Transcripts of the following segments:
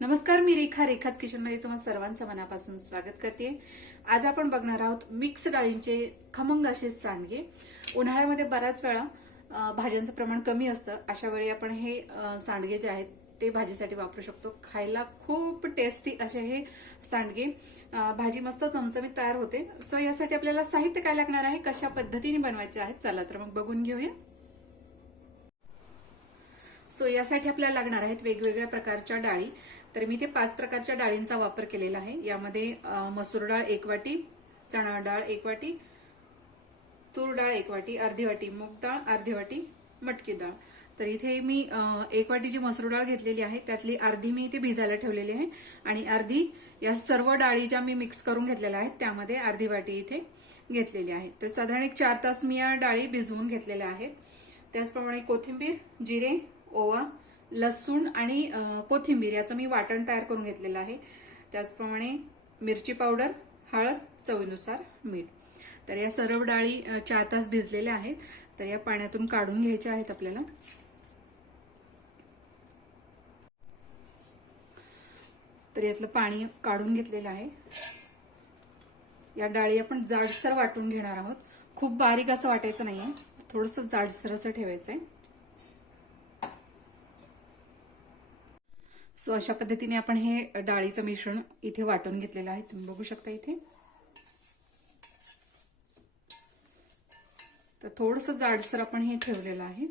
नमस्कार, मी रेखाच किचनमध्ये तुम्हा सर्वांचं मनापासून स्वागत करते। आज आपण बघणार आहोत मिक्स डाळींचे खमंग असे सांडगे। उन्हाळ्यामध्ये बऱ्याच वेळा भाज्यांचं प्रमाण कमी असतं, अशा वेळी आपण हे सांडगे जे आहेत ते भाजीसाठी वापरू शकतो। खायला खूप टेस्टी असे हे सांडगे, भाजी मस्त चमचमीत तयार होते। सो यासाठी आपल्याला साहित्य काय लागणार आहे, कशा पद्धतीने बनवायचे आहेत, चला तर मग बघून घेऊया। सो यासाठी आपल्याला लागणार आहेत वेगवेगळ्या प्रकारच्या डाळी। तर मी ते 5 प्रकारच्या डाळींचा वापर केलेला आहे। यामध्ये मसूर डाळ 1 वाटी, चणा डाळ 1 वाटी, तूर डाळ 1 वाटी, अर्धी वाटी मूग डाळ, अर्धी वाटी मटकी डाळ। तर इथे मी 1 वाटी जी मसूर डाळ घेतलेली आहे त्यातली अर्धी मी इथे भिजायला ठेवलेली आहे आणि अर्धी या सर्व डाळी ज्या मी मिक्स करून घेतलेल्या आहेत त्यामध्ये अर्धी वाटी इथे घेतलेली आहे। तर साधारण 4 तास मी या डाळी भिजवून घेतलेल्या आहेत। त्याचप्रमाणे कोथिंबीर, जिरे, ओवा, लसूण आणि कोथिंबीर याचं मी वाटण तयार करून घेतलेलं आहे। त्याचप्रमाणे मिरची पावडर, हळद, चवीनुसार मीठ। तर या सर्व डाळी 4 तास भिजलेल्या आहेत। तर या पाण्यातून काढून घ्यायच्या आहेत आपल्याला। तर यातलं पाणी काढून घेतलेलं आहे। या डाळी आपण जाडसर वाटून घेणार आहोत, खूप बारीक असं वाटायचं नाहीये, थोडंसं जाडसर असं ठेवायचंय। सो अशा पद्धतीने आपण हे डाळीचं मिश्रण इथे वाटून घेतलेलं आहे, तुम्ही बघू शकता इथे। तर थोडंसं जाडसर आपण हे ठेवलेलं आहे।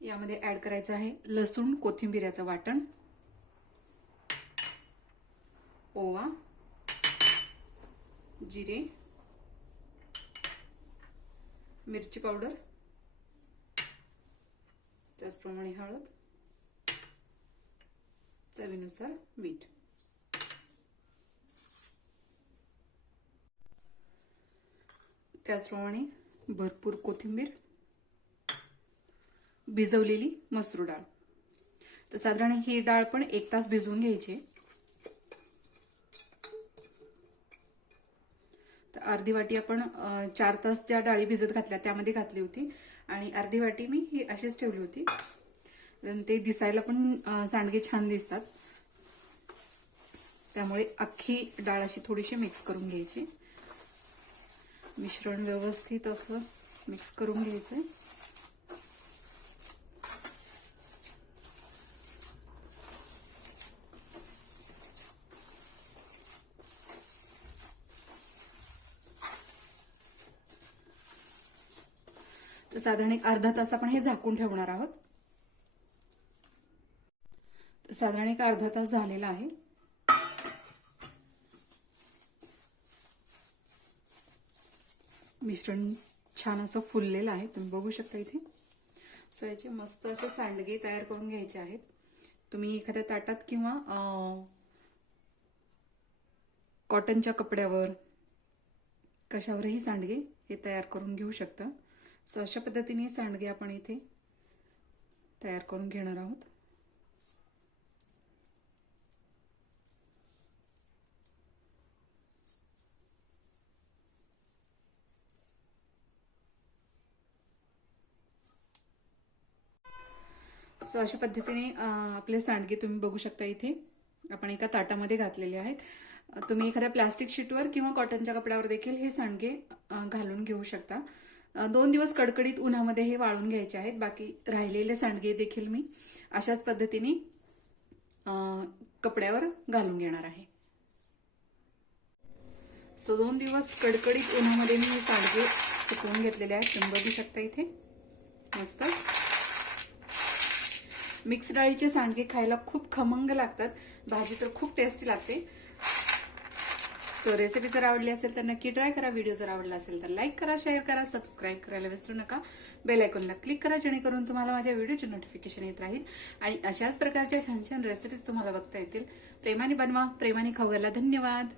यामध्ये ऍड करायचं आहे लसूण, कोथिंबीर याचं वाटण, ओवा, जिरे, मिरची पावडर, त्याचप्रमाणे हळद, चवीनुसार मीठ। त्याचप्रमाणे भरपूर कोथिंबीर, भिजवलेली मसूर डाळ। तर साधारण ही डाळ पण 1 तास भिजवून घ्यायची। तर अर्धी वाटी आपण 4 तास ज्या डाळी भिजत घातल्या त्यामध्ये घातली होती आणि अर्धी वाटी मी ही अशीच ठेवली होती, कारण ते दिसायला पण सांडगे छान दिसतात। त्यामुळे अख्खी डाळ अशी थोडीशी मिक्स करून घ्यायची। मिश्रण व्यवस्थित असं मिक्स करून घ्यायचंय। तर साधारण अर्धा तास आपण हे झाकून ठेवणार आहोत। साधारण अर्धा तास झालेला आहे। मिश्रण छान असं फुललेलं आहे, तुम्ही बघू शकता इथे। सो याचे मस्त असे सांडगे तयार करून घ्यायचे आहेत। तुम्ही एखाद्या ताटात किंवा कॉटनच्या कपड्यावर कशावरही सांडगे हे तयार करून घेऊ शकता। सो अशा पद्धतीने सांडगे आपण इथे तयार करून घेणार आहोत। सो अशा पद्धतीने आपले सांडगे तुम्ही बघू शकता इथे आपण एका ताटामध्ये घातलेले आहेत। तुम्ही एखाद्या प्लास्टिक शीटवर किंवा कॉटनच्या कपड्यावर देखील हे सांडगे घालून घेऊ शकता। 2 दिवस कडकडीत उन्हामध्ये हे वाळून घ्यायचे आहेत। बाकी राहिलेले सांडगे देखील मी अशाच पद्धतीने कपड्यावर घालून घेणार आहे। सो 2 दिवस कडकडीत उन्हामध्ये मी हे सांडगे सुकवून घेतलेले आहेत, तुम्ही बघू शकता इथे। मस्त मिक्स डाळीचे सांडगे खायला खूप खमंग लागतात, भाजी तर खूप टेस्टी लागते। सो रेसिपी जर आवडली असेल तर नक्की ट्राय करा। व्हिडिओ जर आवडला असेल तर लाईक करा, शेअर करा, सबस्क्राईब करायला विसरू नका। बेल आयकॉनला क्लिक करा जेणेकरून तुम्हाला माझ्या व्हिडिओचे नोटिफिकेशन येत राहील आणि अशाच प्रकारच्या छान छान रेसिपीज तुम्हाला बघता येतील। प्रेमाने बनवा, प्रेमाने खाऊ घाला। धन्यवाद।